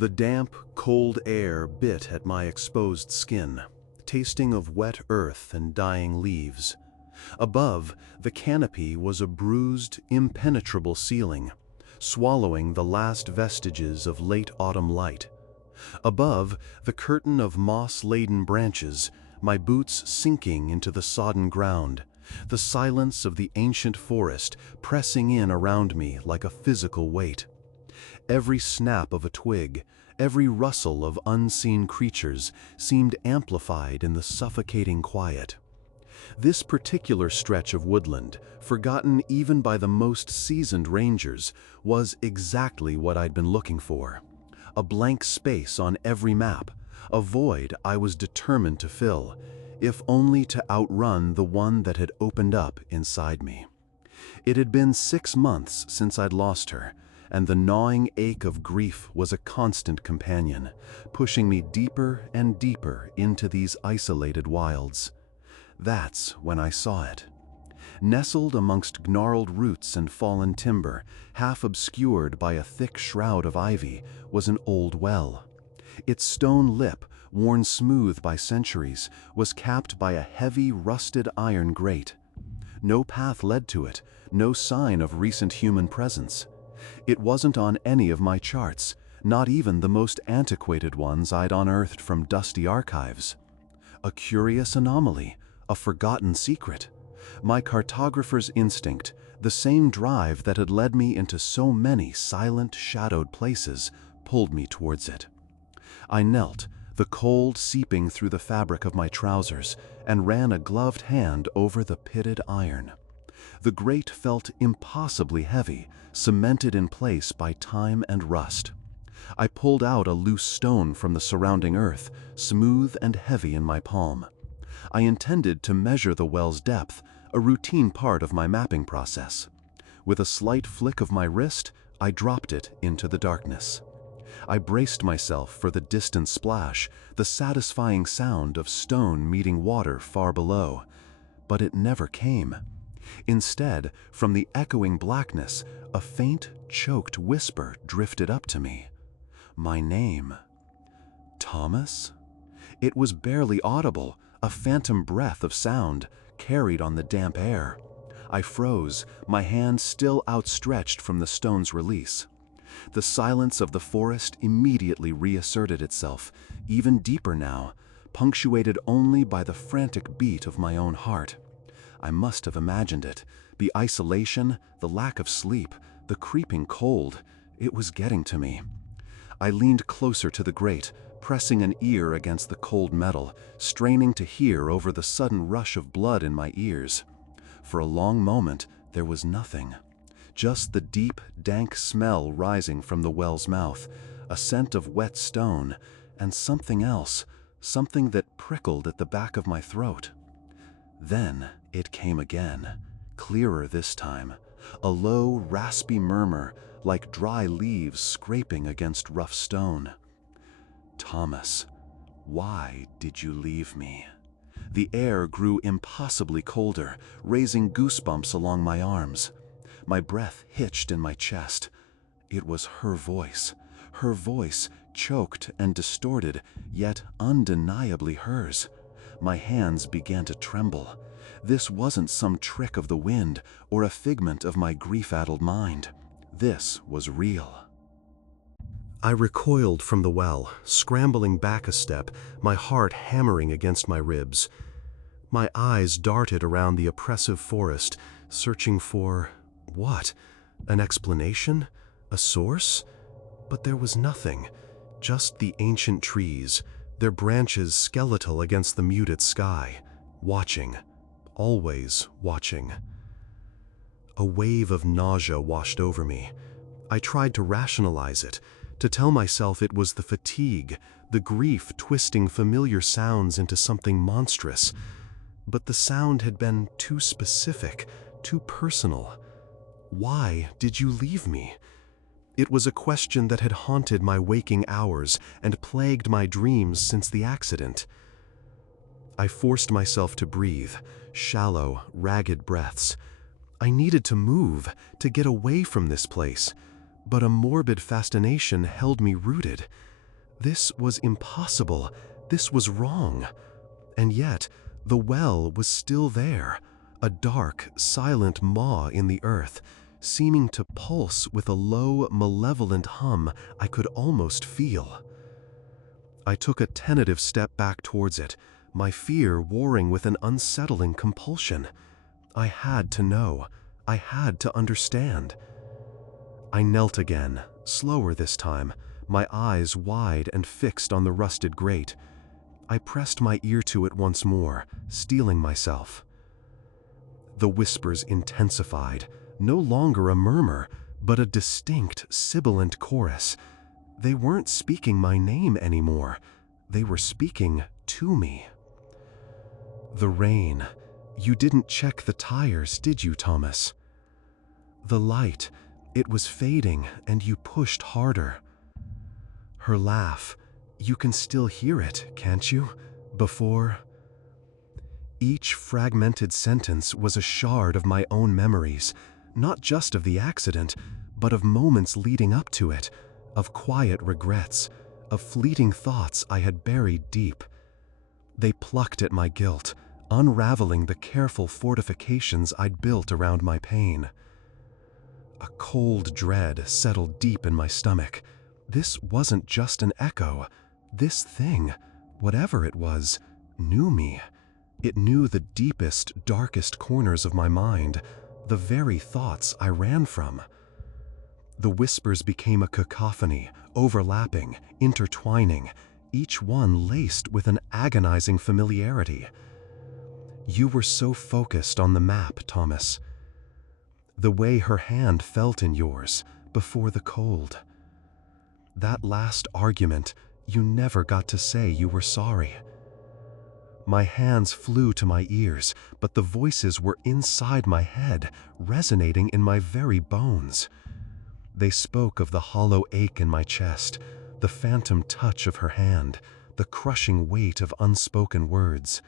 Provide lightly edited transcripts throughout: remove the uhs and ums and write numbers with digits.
The damp, cold air bit at my exposed skin, tasting of wet earth and dying leaves. Above, the canopy was a bruised, impenetrable ceiling, swallowing the last vestiges of late autumn light. Above, the curtain of moss-laden branches, my boots sinking into the sodden ground, the silence of the ancient forest pressing in around me like a physical weight. Every snap of a twig, every rustle of unseen creatures seemed amplified in the suffocating quiet. This particular stretch of woodland, forgotten even by the most seasoned rangers, was exactly what I'd been looking for. A blank space on every map, a void I was determined to fill, if only to outrun the one that had opened up inside me. It had been 6 months since I'd lost her, and the gnawing ache of grief was a constant companion, pushing me deeper and deeper into these isolated wilds. That's when I saw it. Nestled amongst gnarled roots and fallen timber, half obscured by a thick shroud of ivy, was an old well. Its stone lip, worn smooth by centuries, was capped by a heavy, rusted iron grate. No path led to it, no sign of recent human presence. It wasn't on any of my charts, not even the most antiquated ones I'd unearthed from dusty archives. A curious anomaly, a forgotten secret. My cartographer's instinct, the same drive that had led me into so many silent, shadowed places, pulled me towards it. I knelt, the cold seeping through the fabric of my trousers, and ran a gloved hand over the pitted iron. The grate felt impossibly heavy, cemented in place by time and rust. I pulled out a loose stone from the surrounding earth, smooth and heavy in my palm. I intended to measure the well's depth, a routine part of my mapping process. With a slight flick of my wrist, I dropped it into the darkness. I braced myself for the distant splash, the satisfying sound of stone meeting water far below. But it never came. Instead, from the echoing blackness, a faint, choked whisper drifted up to me. My name. Thomas? It was barely audible, a phantom breath of sound, carried on the damp air. I froze, my hand still outstretched from the stone's release. The silence of the forest immediately reasserted itself, even deeper now, punctuated only by the frantic beat of my own heart. I must have imagined it. The isolation, the lack of sleep, the creeping cold, it was getting to me. I leaned closer to the grate, pressing an ear against the cold metal, straining to hear over the sudden rush of blood in my ears. For a long moment, there was nothing. Just the deep, dank smell rising from the well's mouth, a scent of wet stone, and something else, something that prickled at the back of my throat. Then it came again, clearer this time, a low, raspy murmur, like dry leaves scraping against rough stone. Thomas, why did you leave me? The air grew impossibly colder, raising goosebumps along my arms. My breath hitched in my chest. It was her voice, choked and distorted, yet undeniably hers. My hands began to tremble. This wasn't some trick of the wind or a figment of my grief-addled mind. This was real. I recoiled from the well, scrambling back a step, my heart hammering against my ribs. My eyes darted around the oppressive forest, searching for what? An explanation? A source? But there was nothing, just the ancient trees, their branches skeletal against the muted sky, watching, always watching. A wave of nausea washed over me. I tried to rationalize it, to tell myself it was the fatigue, the grief twisting familiar sounds into something monstrous. But the sound had been too specific, too personal. Why did you leave me? It was a question that had haunted my waking hours and plagued my dreams since the accident. I forced myself to breathe, shallow, ragged breaths. I needed to move, to get away from this place, but a morbid fascination held me rooted. This was impossible. This was wrong. And yet, the well was still there, a dark, silent maw in the earth, seeming to pulse with a low, malevolent hum I could almost feel. I took a tentative step back towards it, my fear warring with an unsettling compulsion. I had to know. I had to understand. I knelt again, slower this time, my eyes wide and fixed on the rusted grate. I pressed my ear to it once more, steeling myself. The whispers intensified, no longer a murmur, but a distinct, sibilant chorus. They weren't speaking my name anymore. They were speaking to me. The rain. You didn't check the tires, did you, Thomas? The light. It was fading, and you pushed harder. Her laugh. You can still hear it, can't you? Before... Each fragmented sentence was a shard of my own memories, not just of the accident, but of moments leading up to it, of quiet regrets, of fleeting thoughts I had buried deep. They plucked at my guilt, unraveling the careful fortifications I'd built around my pain. A cold dread settled deep in my stomach. This wasn't just an echo. This thing, whatever it was, knew me. It knew the deepest, darkest corners of my mind, the very thoughts I ran from. The whispers became a cacophony, overlapping, intertwining, each one laced with an agonizing familiarity. You were so focused on the map, Thomas. The way her hand felt in yours, before the cold. That last argument, you never got to say you were sorry. My hands flew to my ears, but the voices were inside my head, resonating in my very bones. They spoke of the hollow ache in my chest, the phantom touch of her hand, the crushing weight of unspoken words.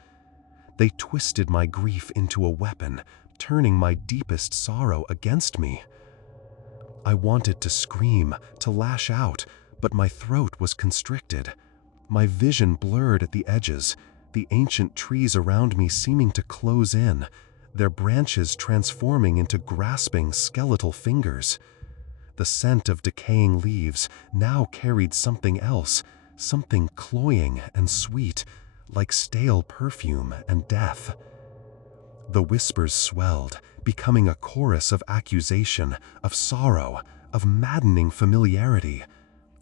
They twisted my grief into a weapon, turning my deepest sorrow against me. I wanted to scream, to lash out, but my throat was constricted. My vision blurred at the edges, the ancient trees around me seeming to close in, their branches transforming into grasping skeletal fingers. The scent of decaying leaves now carried something else, something cloying and sweet, like stale perfume and death. The whispers swelled, becoming a chorus of accusation, of sorrow, of maddening familiarity.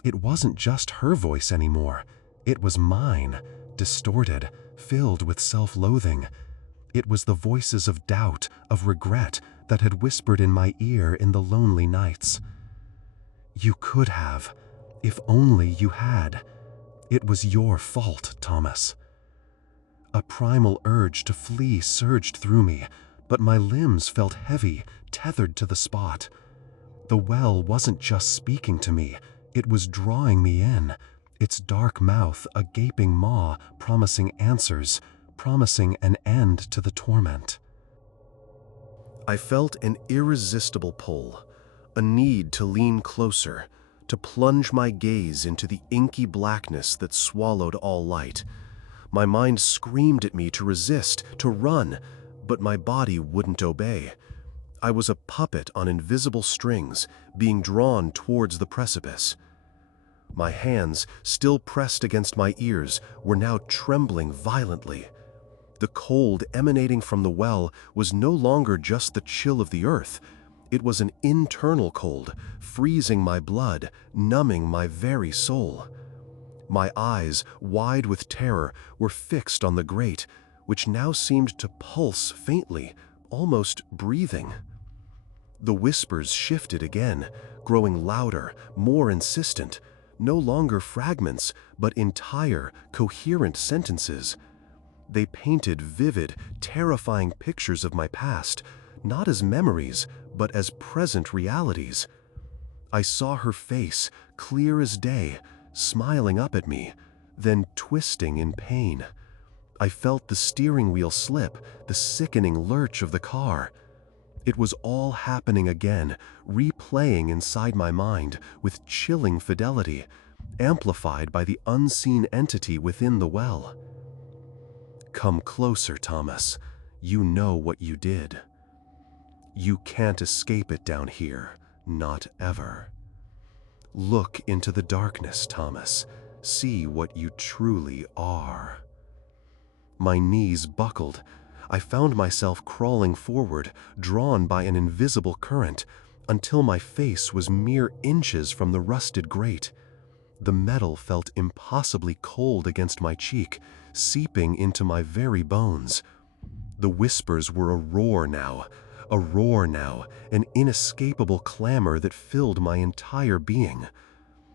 It wasn't just her voice anymore. It was mine, distorted, filled with self-loathing. It was the voices of doubt, of regret, that had whispered in my ear in the lonely nights. You could have, if only you had. It was your fault, Thomas. A primal urge to flee surged through me, but my limbs felt heavy, tethered to the spot. The well wasn't just speaking to me, it was drawing me in, its dark mouth a gaping maw promising answers, promising an end to the torment. I felt an irresistible pull, a need to lean closer, to plunge my gaze into the inky blackness that swallowed all light. My mind screamed at me to resist, to run, but my body wouldn't obey. I was a puppet on invisible strings, being drawn towards the precipice. My hands, still pressed against my ears, were now trembling violently. The cold emanating from the well was no longer just the chill of the earth. It was an internal cold, freezing my blood, numbing my very soul. My eyes, wide with terror, were fixed on the grate, which now seemed to pulse faintly, almost breathing. The whispers shifted again, growing louder, more insistent, no longer fragments, but entire, coherent sentences. They painted vivid, terrifying pictures of my past, not as memories, but as present realities. I saw her face, clear as day, smiling up at me, then twisting in pain. I felt the steering wheel slip, the sickening lurch of the car. It was all happening again, replaying inside my mind with chilling fidelity. amplified by the unseen entity within the well. "Come closer, Thomas. You know what you did. You can't escape it down here, not ever. Look into the darkness, Thomas. See what you truly are." My knees buckled. I found myself crawling forward, drawn by an invisible current, until my face was mere inches from the rusted grate. The metal felt impossibly cold against my cheek, seeping into my very bones. The whispers were a roar now, an inescapable clamor that filled my entire being.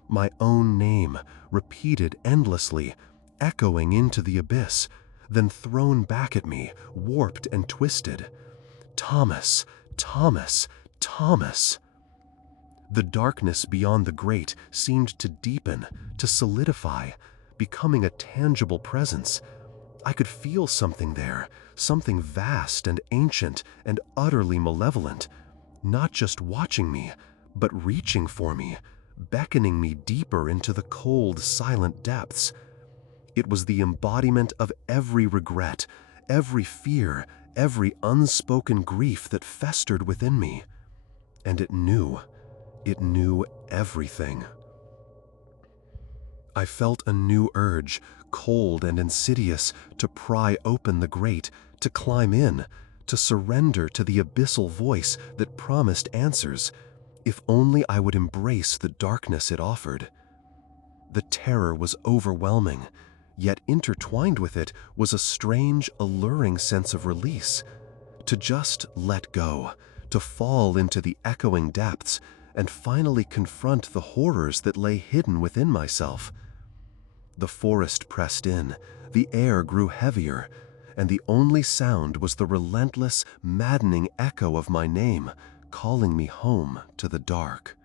My own name, repeated endlessly, echoing into the abyss, then thrown back at me, warped and twisted. Thomas, Thomas, Thomas. The darkness beyond the grate seemed to deepen, to solidify, becoming a tangible presence. I could feel something there, something vast and ancient and utterly malevolent, not just watching me, but reaching for me, beckoning me deeper into the cold, silent depths. It was the embodiment of every regret, every fear, every unspoken grief that festered within me. And it knew everything. I felt a new urge, cold and insidious, to pry open the grate, to climb in, to surrender to the abyssal voice that promised answers, if only I would embrace the darkness it offered. The terror was overwhelming, yet intertwined with it was a strange, alluring sense of release. To just let go, to fall into the echoing depths, and finally confront the horrors that lay hidden within myself. The forest pressed in, the air grew heavier, and the only sound was the relentless, maddening echo of my name, calling me home to the dark.